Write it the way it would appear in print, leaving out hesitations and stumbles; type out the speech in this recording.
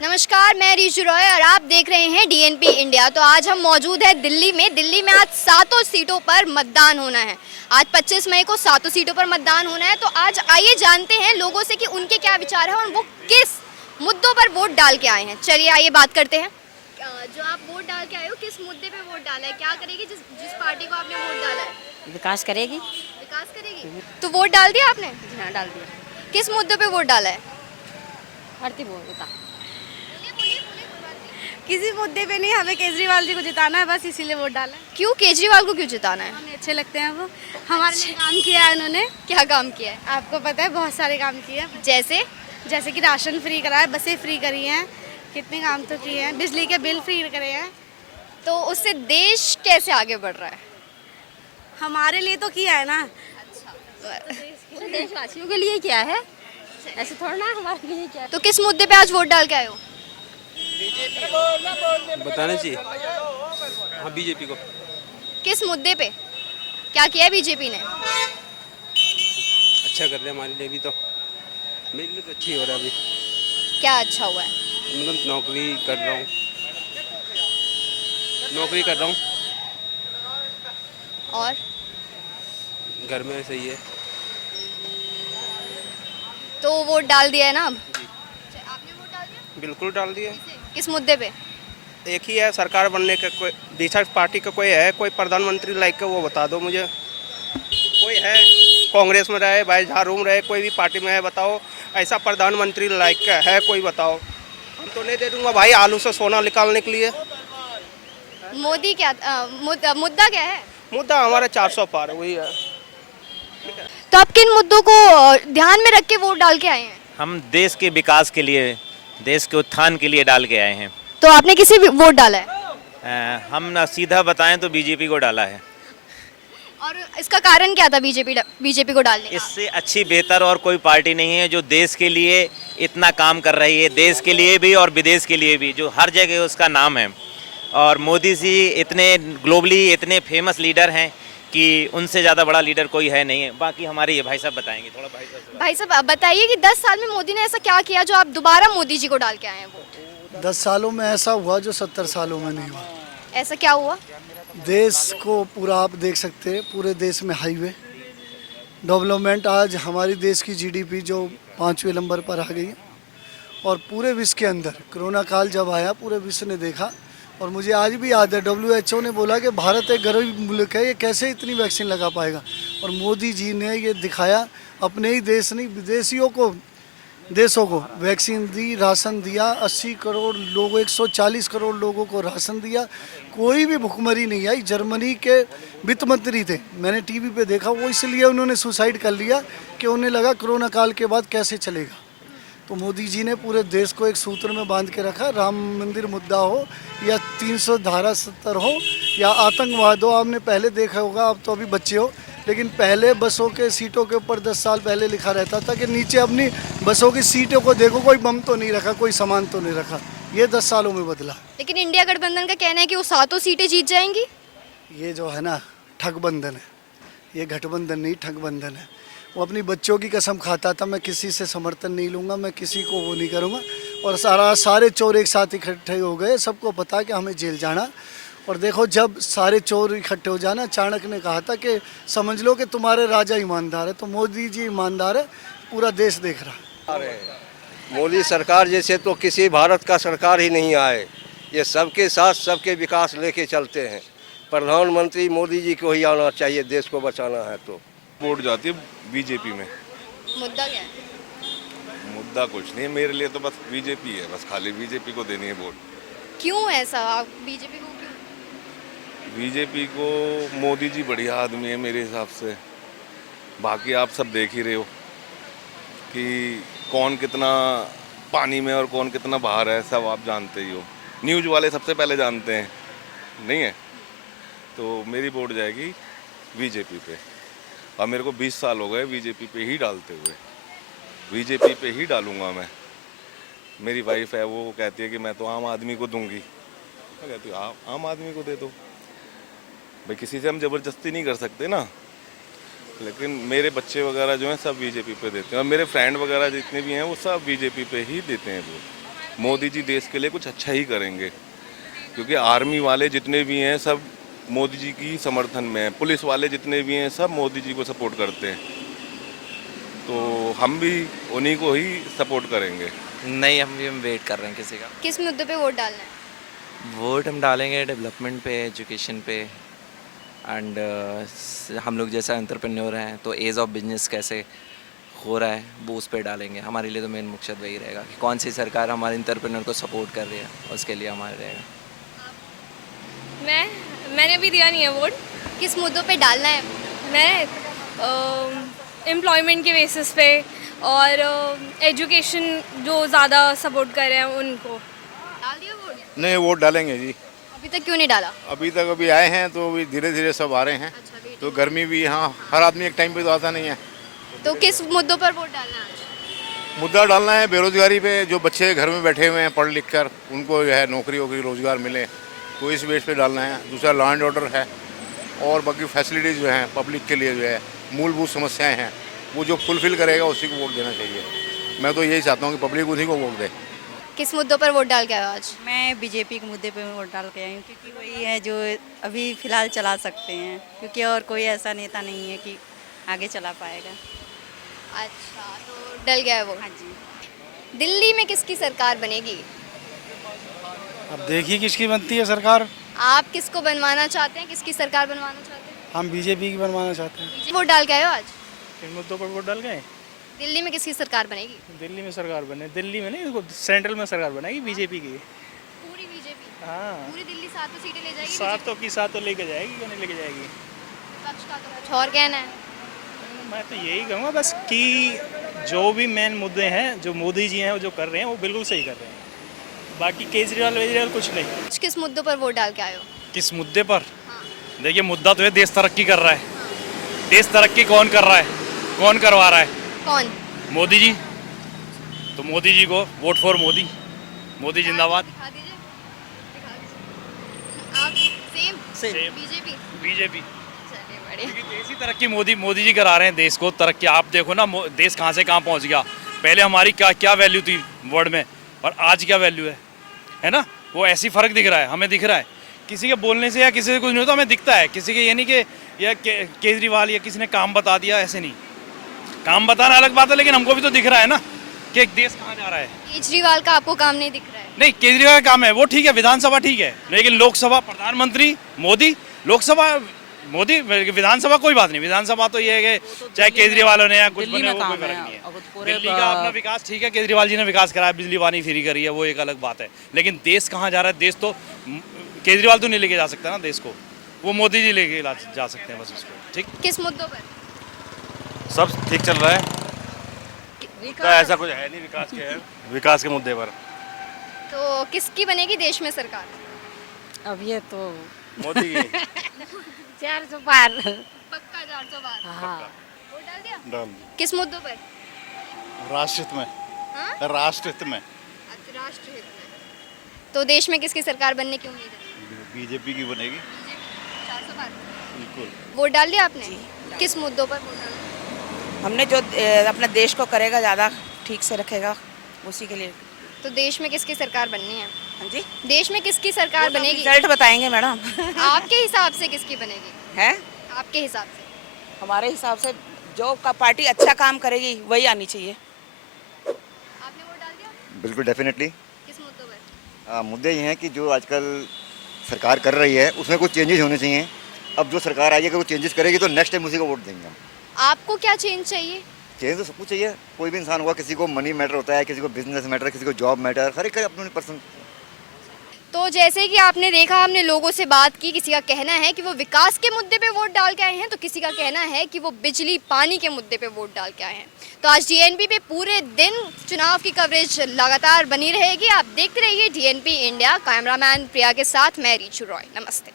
नमस्कार, मैं रीशु रॉय और आप देख रहे हैं डीएनपी इंडिया। तो आज हम मौजूद हैं दिल्ली में। दिल्ली में आज 7 सीटों पर मतदान होना है। आज 25 मई को 7 सीटों पर मतदान होना है। तो आज आइए जानते हैं लोगों से कि उनके क्या विचार हैं और वो किस मुद्दों पर वोट डाल के आए हैं। चलिए आइए बात करते हैं। जो आप वोट डाल के आए हो, किस मुद्दे पे वोट डाला है? क्या करेगी जिस पार्टी को आपने वोट डाला है? विकास करेगी। विकास करेगी। तो वोट डाल दिया आपने? हाँ, डाल दिया। किस मुद्दे पे वोट डाला है? आरती बोल बता। किसी मुद्दे पे नहीं, हमें केजरीवाल जी को जिताना है, बस इसीलिए वोट डाला है। क्यों केजरीवाल को क्यों जिताना है? हमें अच्छे लगते हैं वो, हमारे लिए काम किया है उन्होंने। क्या काम किया है? आपको पता है, बहुत सारे काम किए हैं। जैसे कि राशन फ्री कराया, बसें फ्री करी हैं, कितने काम तो किए हैं, बिजली के बिल फ्री करे हैं। तो उससे देश कैसे आगे बढ़ रहा है? हमारे लिए तो किया है ना। पूरे देशवासियों के लिए क्या है, ऐसे थोड़ा ना हमारे लिए क्या है। तो किस मुद्दे पे आज वोट डाल के आए हो? बताना चाहिए। हाँ, बीजेपी को। किस मुद्दे पे? क्या किया है बीजेपी ने? अच्छा कर रहे हैं हमारे लिए भी। तो मेरे लिए तो अच्छी हो रहा है अभी। क्या अच्छा हुआ है? मतलब नौकरी कर रहा हूँ। और घर में सही है। तो वोट डाल दिया है ना अब? आपने वोट डाल दिया? बिल्कुल डाल दिए। किस मुद्दे पे? एक ही है सरकार बनने का, कोई दूसरा पार्टी का कोई है, कोई प्रधानमंत्री लाइक का वो बता दो मुझे। कोई है कांग्रेस में रहे, भाई झाड़ू में रहे, कोई भी पार्टी में है बताओ, ऐसा प्रधानमंत्री लाइक का है कोई बताओ। हम तो नहीं दे दूंगा भाई आलू से सोना निकालने के लिए। मोदी क्या मुद्दा क्या है? मुद्दा हमारा 400 पार है, वही है। तो आप किन मुद्दों को ध्यान में रख के वोट डाल के आए हैं? हम देश के विकास के लिए, देश के उत्थान के लिए डाल के आए हैं। तो आपने किसी भी वोट डाला है? हम ना सीधा बताएं तो बीजेपी को डाला है। और इसका कारण क्या था बीजेपी को डालने का? इससे अच्छी बेहतर और कोई पार्टी नहीं है जो देश के लिए इतना काम कर रही है, देश के लिए भी और विदेश के लिए भी, जो हर जगह उसका नाम है। और मोदी जी इतने ग्लोबली इतने फेमस लीडर हैं कि उनसे ज़्यादा बड़ा लीडर कोई है नहीं है। बाकी हमारे ये भाई साहब बताएंगे, थोड़ा भाई साहब आप बताइए कि 10 साल में मोदी ने ऐसा क्या किया जो आप दोबारा मोदी जी को डाल के आए हैं वोट? 10 सालों में ऐसा हुआ जो 70 सालों में नहीं हुआ। ऐसा क्या हुआ? देश को पूरा आप देख सकते हैं, पूरे देश में हाईवे डेवलपमेंट। आज हमारी देश की जीडीपी जो 5वें नंबर पर आ गई है। और पूरे विश्व के अंदर कोरोना काल जब आया पूरे विश्व ने देखा, और मुझे आज भी याद है WHO ने बोला कि भारत एक गरीब मुल्क है, ये कैसे इतनी वैक्सीन लगा पाएगा। और मोदी जी ने ये दिखाया, अपने ही देश नहीं विदेशियों देशों को वैक्सीन दी, राशन दिया। 80 करोड़ लोगों, 140 करोड़ लोगों को राशन दिया। कोई भी भुखमरी नहीं आई। जर्मनी के वित्त मंत्री थे, मैंने टीवी पे देखा, वो इसलिए उन्होंने सुसाइड कर लिया कि उन्हें लगा कोरोना काल के बाद कैसे चलेगा। तो मोदी जी ने पूरे देश को एक सूत्र में बांध के रखा। राम मंदिर मुद्दा हो या 300 धारा 70 हो या आतंकवाद हो। आपने पहले देखा होगा, आप तो अभी बच्चे हो, लेकिन पहले बसों के सीटों के ऊपर 10 साल पहले लिखा रहता था कि नीचे अपनी बसों की सीटों को देखो, कोई बम तो नहीं रखा, कोई सामान तो नहीं रखा। ये 10 सालों में बदला। लेकिन इंडिया गठबंधन का कहना है कि वो 7 सीटें जीत जाएंगी। ये जो है ना ठगबंधन है, ये गठबंधन नहीं ठगबंधन है। वो अपनी बच्चों की कसम खाता था, मैं किसी से समर्थन नहीं लूँगा, मैं किसी को वो नहीं करूँगा। और सारे चोर एक साथ इकट्ठे हो गए, सबको पता कि हमें जेल जाना। और देखो जब सारे चोर इकट्ठे हो जाना, चाणक्य ने कहा था कि समझ लो कि तुम्हारे राजा ईमानदार है। तो मोदी जी ईमानदार है, पूरा देश देख रहा है। मोदी सरकार जैसे तो किसी भारत का सरकार ही नहीं आए। ये सबके साथ सबके विकास लेके चलते हैं। प्रधानमंत्री मोदी जी को ही आना चाहिए, देश को बचाना है। तो वोट जाती है बीजेपी में। मुद्दा क्या है? मुद्दा कुछ नहीं है मेरे लिए, तो बस बीजेपी है, बस खाली बीजेपी को देनी है वोट। क्यों ऐसा? आप बीजेपी को क्यों? बीजेपी को मोदी जी बढ़िया आदमी है मेरे हिसाब से। बाकी आप सब देख ही रहे हो कि कौन कितना पानी में और कौन कितना बाहर है, सब आप जानते ही हो। न्यूज़ वाले सबसे पहले जानते हैं, नहीं है? तो मेरी वोट जाएगी बीजेपी पे। और मेरे को 20 साल हो गए बीजेपी पे ही डालते हुए, बीजेपी पे ही डालूंगा मैं। मेरी वाइफ है, वो कहती है कि मैं तो आम आदमी को दूंगी। मैं कहती हूँ आप आम आदमी को दे दो भाई, किसी से हम ज़बरदस्ती नहीं कर सकते ना। लेकिन मेरे बच्चे वगैरह जो हैं सब बीजेपी पे देते हैं, और मेरे फ्रेंड वगैरह जितने भी हैं वो सब बीजेपी पे ही देते हैं वोट। मोदी जी देश के लिए कुछ अच्छा ही करेंगे, क्योंकि आर्मी वाले जितने भी हैं सब मोदी जी की समर्थन में हैं, पुलिस वाले जितने भी हैं सब मोदी जी को सपोर्ट करते हैं, तो हम भी उन्हीं को ही सपोर्ट करेंगे। नहीं, हम भी वेट कर रहे हैं किसी का। किस मुद्दे पे वोट डालना है? वोट हम डालेंगे डेवलपमेंट पे, एजुकेशन पे, एंड हम लोग जैसा एंटरप्रेन्योर हैं तो एज ऑफ बिजनेस कैसे हो रहा है वो उस पर डालेंगे। हमारे लिए तो मेन मकसद वही रहेगा कि कौन सी सरकार हमारे एंटरप्रेन्योर को सपोर्ट कर रही है, उसके लिए हमारे रहेगा। मैंने अभी दिया नहीं है वोट। किस मुद्दों पे डालना है? मैं एम्प्लॉयमेंट के बेसिस पे और एजुकेशन जो ज़्यादा सपोर्ट कर रहे हैं उनको। डाल दिया वोट? नहीं, वोट डालेंगे जी। अभी तक क्यों नहीं डाला? अभी आए हैं तो अभी धीरे धीरे सब आ रहे हैं। तो गर्मी भी, हाँ, हर आदमी एक टाइम पे तो आता नहीं है। तो किस मुद्दों पर वोट डालना है आज? मुद्दा डालना है बेरोजगारी पे, जो बच्चे घर में बैठे हुए हैं पढ़ लिख कर, उनको जो है नौकरी वोकरी रोजगार मिले, तो इस बेस पे डालना है। दूसरा लॉ एंड ऑर्डर है, और बाकी फैसिलिटीज़ जो हैं पब्लिक के लिए जो है मूलभूत समस्याएं हैं वो जो फुलफिल करेगा उसी को वोट देना चाहिए। मैं तो यही चाहता हूँ कि पब्लिक उसी को वोट दे। किस मुद्दों पर वोट डाल के आए हो आज? मैं बीजेपी के मुद्दे पे वोट डाल के आई हूँ, क्योंकि वही है जो अभी फ़िलहाल चला सकते हैं, क्योंकि और कोई ऐसा नेता नहीं है कि आगे चला पाएगा। अच्छा, तो डल गया है वो। हाँ जी। दिल्ली में किसकी सरकार बनेगी? अब देखिए किसकी बनती है सरकार। आप किसको बनवाना चाहते हैं? किसकी सरकार बनवाना चाहते हैं? हम बीजेपी की बनवाना चाहते हैं। वोट डाल के आए हो आज? इन मुद्दों पर वोट डाल गए। दिल्ली में किसकी सरकार बनेगी? दिल्ली में सरकार बने, दिल्ली में नहीं, सेंट्रल में सरकार बनेगी बीजेपी की। पूरी बीजेपी? हाँ, पूरी दिल्ली 7 सीटें ले जाएगी? सातों की सातों लेके जाएगी, क्यों नहीं लेके जाएगी। विपक्ष का तो कुछ और कहना है। मैं तो यही कहूँगा बस कि जो भी मेन मुद्दे हैं जो मोदी जी हैं वो जो कर रहे हैं वो बिल्कुल सही कर रहे हैं, बाकी केजरीवाल कुछ नहीं। किस मुद्दों पर वोट डाल के आए हो? किस मुद्दे पर? देखिए, मुद्दा तो है देश तरक्की कर रहा है। देश तरक्की कौन कर रहा है, कौन करवा रहा है? कौन? मोदी जी। तो मोदी जी को वोट फॉर मोदी। मोदी जिंदाबाद। दिखा दीजिए, दिखा दीजिए। आप सेम बीजेपी? बीजेपी। चलिए, बढ़िया। क्योंकि देश ही तरक्की मोदी जी करा रहे हैं देश को तरक्की। आप देखो ना देश कहाँ से कहाँ पहुँच गया। पहले हमारी क्या वैल्यू थी वर्ल्ड में, और आज क्या वैल्यू है ना? वो ऐसी फ़र्क दिख रहा है, हमें दिख रहा है। किसी के बोलने से या किसी से कुछ नहीं होता, हमें दिखता है। किसी के ये नहीं कि या केजरीवाल या किसी ने काम बता दिया, ऐसे नहीं। काम बताना अलग बात है, लेकिन हमको भी तो दिख रहा है ना कि देश कहाँ जा रहा है। केजरीवाल का आपको काम नहीं दिख रहा है? नहीं, केजरीवाल का काम है वो ठीक है, विधानसभा ठीक है, लेकिन लोकसभा प्रधानमंत्री मोदी, लोकसभा मोदी, विधानसभा कोई बात नहीं। विधानसभा तो ये है कि चाहे केजरीवाल ने या कुछ बने, वो कोई फर्क नहीं है। दिल्ली का अपना विकास ठीक है, केजरीवाल जी ने विकास कराया, बिजली पानी फ्री करी है, वो एक अलग बात है। लेकिन देश कहाँ जा रहा है, देश तो केजरीवाल तो नहीं लेके जा सकता ना देश को, वो मोदी जी लेके जा सकते हैं बस उसको। ठीक, किस मुद्दों पर? सब ठीक चल रहा है, तो ऐसा कुछ है नहीं विकास के मुद्दे पर। तो किसकी बनेगी देश में सरकार? अब ये तो मोदी की। 400 पार। पक्का 400 बार? हाँ। वोट डाल दिया? डाल किस मुद्दों पर? राष्ट्रहित में। हाँ? राष्ट्रहित में अच्छा, राष्ट्रहित में। तो देश में किसकी सरकार बनने की उम्मीद है? बीजेपी की बनेगी। 400 बार? बिल्कुल। वोट डाल दिया आपने? किस मुद्दों पर वोट डाला? हमने जो अपने देश को करेगा ज़्यादा ठीक से रखेगा उसी के लिए। तो देश में किसकी सरकार बननी है? हाँ जी, देश में किसकी सरकार बनेगी? रिजल्ट बताएंगे मैडम। आपके हिसाब से किसकी बनेगी? है आपके हिसाब से? हमारे हिसाब से जो का पार्टी अच्छा काम करेगी वही आनी चाहिए। आपने वोट डाल दिया? बिल्कुल, डेफिनेटली। किस मुद्दों पर? मुद्दे ये हैं कि जो आजकल सरकार कर रही है उसमें कुछ चेंजेस होने चाहिए। अब जो सरकार आएगी अगर वो चेंजेस करेगी तो नेक्स्ट टाइम उसी को वोट देंगे हम। आपको क्या चेंज चाहिए? चेंज तो सब कुछ चाहिए। कोई भी इंसान होगा, किसी को मनी मैटर होता है, किसी को बिजनेस मैटर, किसी को जॉब मैटर, हर एक का अपनी पर्सन। तो जैसे कि आपने देखा, हमने लोगों से बात की, किसी का कहना है कि वो विकास के मुद्दे पे वोट डाल के आए हैं, तो किसी का कहना है कि वो बिजली पानी के मुद्दे पे वोट डाल के आए हैं। तो आज डीएनपी पे पूरे दिन चुनाव की कवरेज लगातार बनी रहेगी। आप देखते रहिए डीएनपी इंडिया। कैमरामैन प्रिया के साथ मैं रीचू रॉय। नमस्ते।